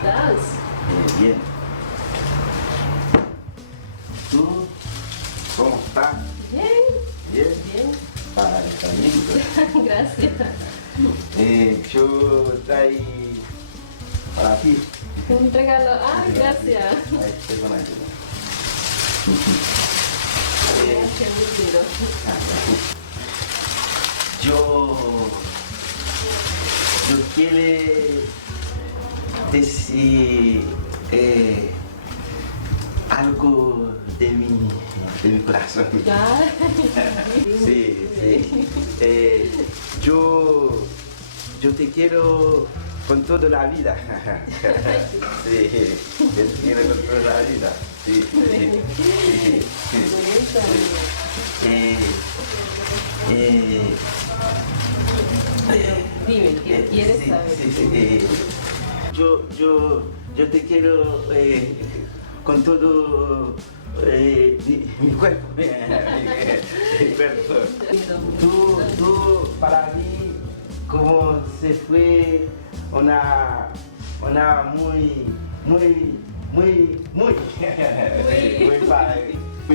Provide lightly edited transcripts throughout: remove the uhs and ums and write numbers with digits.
estás? Bien. ¿Tú cómo estás? Bien. Bien. Bien. Está bien. Gracias. Yo traí para ti. Un regalo. Ah, gracias. Ahí, perdona. Gracias, muy lindo. Yo quiero decir algo de mi corazón. Ah, Sí, sí. Yo te quiero con toda la vida. Sí, yo te quiero con toda la vida. Sí, sí, sí, Dime, ¿qué quieres sí, saber? sí, sí, yo te quiero con todo mi cuerpo. Mi cuerpo. Tú para mí, como se fue una muy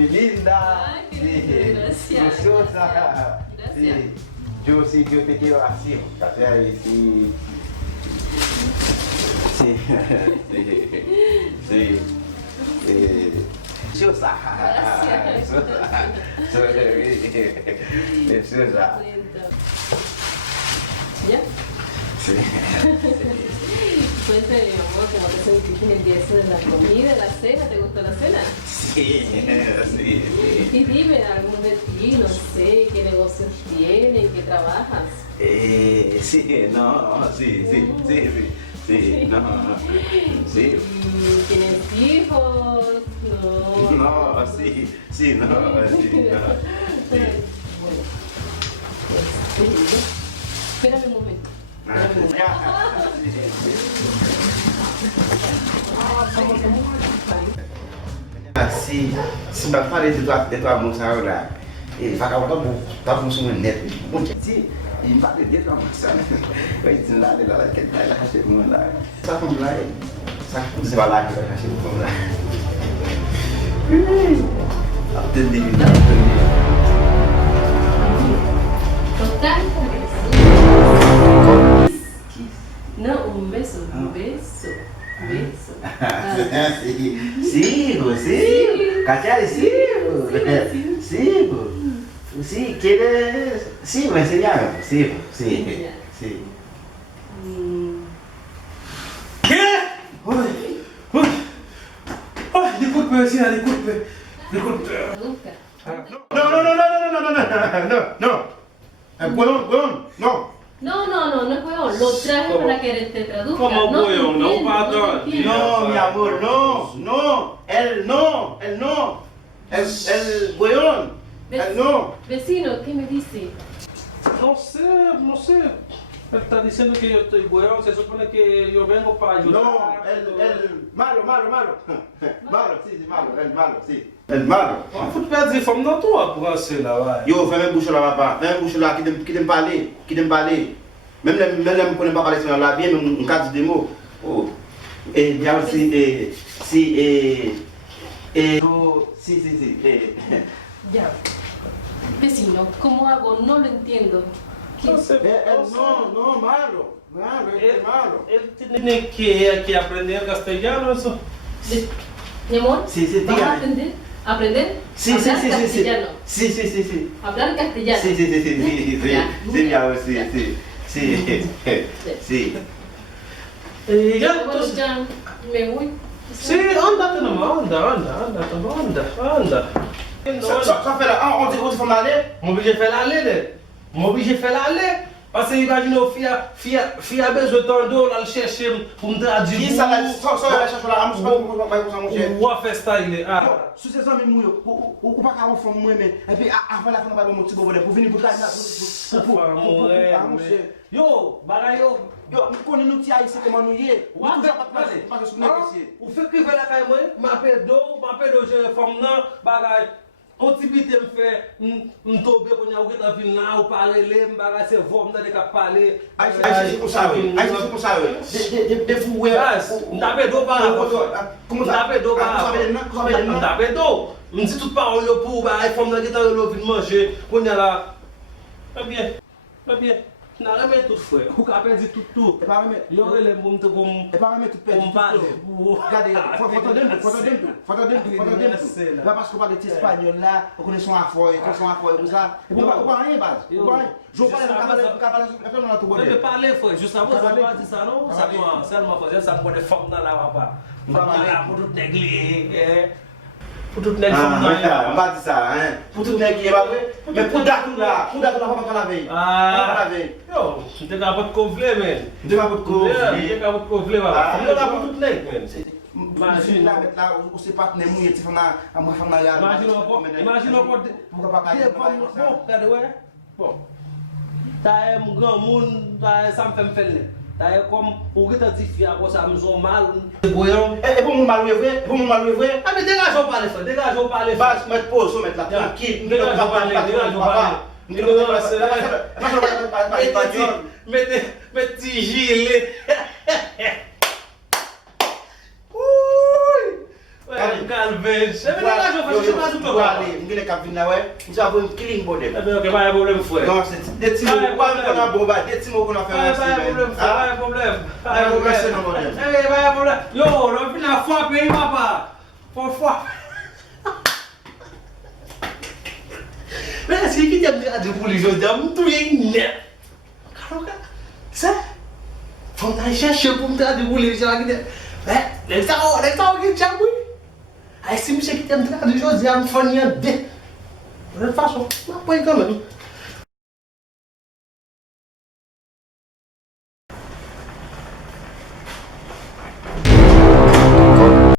linda, Ay, qué gracias. preciosa. Gracias. Sí, yo te quiero así, ¿cachai? Sí. Sí, sí, sí. Preciosa. Gracias. Preciosa. ¿Ya? Sí. Cuéntame, mi amor, cómo te sentiste en el día ese de la comida, la cena. ¿Te gustó la cena? Sí, sí, sí. Y dime algún de ti, no sé, qué negocios tienes, qué trabajas. Sí, no, sí, sí, sí, sí, sí, no, sí. ¿Tienes hijos? No. No, sí, sí, no, sí, no. Sí. Bueno, espérame un momento. Espérame un momento. Si me parler de tua moça agora, ele vai acabar tá funcionando neto. Si, il parle de tua moça. Vai te lá, que tá lá, que tá lá. Tá com lá, sabe como se vai lá que vai achar com lá. Atendi, Total. No, un beso, un beso. Beso. Sigo, sigo. ¿Cachai? Sigo. Sigo. Sí, ¿quieres? Sigo, enseñame. Sigo, sí. Sí. ¿Qué? Ay, ay, ay, disculpe, vecina, disculpe. Nunca. No. Huevón, no. No es huevón. Lo traje ¿Cómo? para que te traduzca. ¿Cómo No te huevón? No, entiendo, perdón. te entiendo. No, mi amor, no. Él no. El huevón. Él no. Vecino, ¿qué me dice? No sé. Él está diciendo que yo estoy huevón. Se supone que yo vengo para ayudar. No, el malo. Malo, sí, malo, el malo, sí. El malo. Faut te perdre des femmes dans toi pour passer là-bas. Yo, fais même bouche là, fais même bouche là, qui t'aime parler. Même les ne connaissent pas parler sur la bien, mais on cadre des mots. Oh. Et bien aussi, si. Ya. Vecino, ¿cómo hago? No lo entiendo. ¿Qué? No, malo, malo. Él tiene que aprender castellano, eso. Mi amor, Sí, ¿vas dígame. a aprender? ¿Aprender? Hablar castellano. Sí. Hablar castellano. Sí, Ya. mi amor, sí. Ya, Bueno, entonces. ya me voy. Sí, anda nomás, anda. Ça fait là, on dit faut m'aller. M'oblige de faire l'aller. Parce que imagine, fille a besoin de ton dos, là, le chercher pour me traduire. Qui ça là, ça la cherche là, amuse pas pour ça mon cher. Ou à faire style. Ah. Sous ces hommes mouillés, ou pas qu'à fond moi mais et puis avant la fin on va mon petit bonheur pour venir pour là pour Yo, bagay yo. Yo, nous connaissons nous tia ici comment nous y est. Ou à faire pas sur négocier. Ou fait que la caille moi, m'appelle do, je femme non, bagay. On tibite me fait tomber quand il y a aucun ville là ou parler les m'barrasser c'est voir m'donner qu'à parler c'est comme ça oui c'est comme ça oui des fous ouais n'avait d'eau pas comment ça n'avait d'eau pas n'avait d'eau me dit toute parole pour bah femme dans qui le vin manger qu'on y a là pas bien n'a jamais tout frère ou qu'a perdu tout et pas remettre yo les monde comme et pas remettre tout perdu regardez faut attendre là parce qu'on parle d'espagnol là on connaît son affaire comme ça et pas rien base je parler frère juste avant ça pas dire ça non ça moi seulement faisait ça pour des femmes dans la papa là pour tout négler pour tout négler on va dire ça hein pour tout négler mais pour d'accord là on va pas laver yo tu t'es capable de couvler mais tu t'es capable de couvler on là pour tout négler imagine là mettre là on sait pas tenir mouiller femme là imagine pourquoi pas regardez ouais bon t'as un grand monde ça me fait faire t'as comme ou que t'as dit fier quoi ça me sont mal voyons et pour mon mal vrai ah mais dégageons pas les base mettre pause mettre là tranquille dégageons pas mais petit gilet calvin c'est bien là je fais pas tout le aller on est capable là ouais nous avons un clean body OK pas de problème frère non c'est des petits mots qu'on a bomba des petits mots qu'on a fait pas de problème yo on finit la fois pays papa pour fois mais est-ce qu'il y a des religions d'homme tout est net ça faut aller chercher pour me dire des religions là mais les ça qui chamboui ai si monsieur qui t'aime de choses il y a une famille de toute façon pas quand même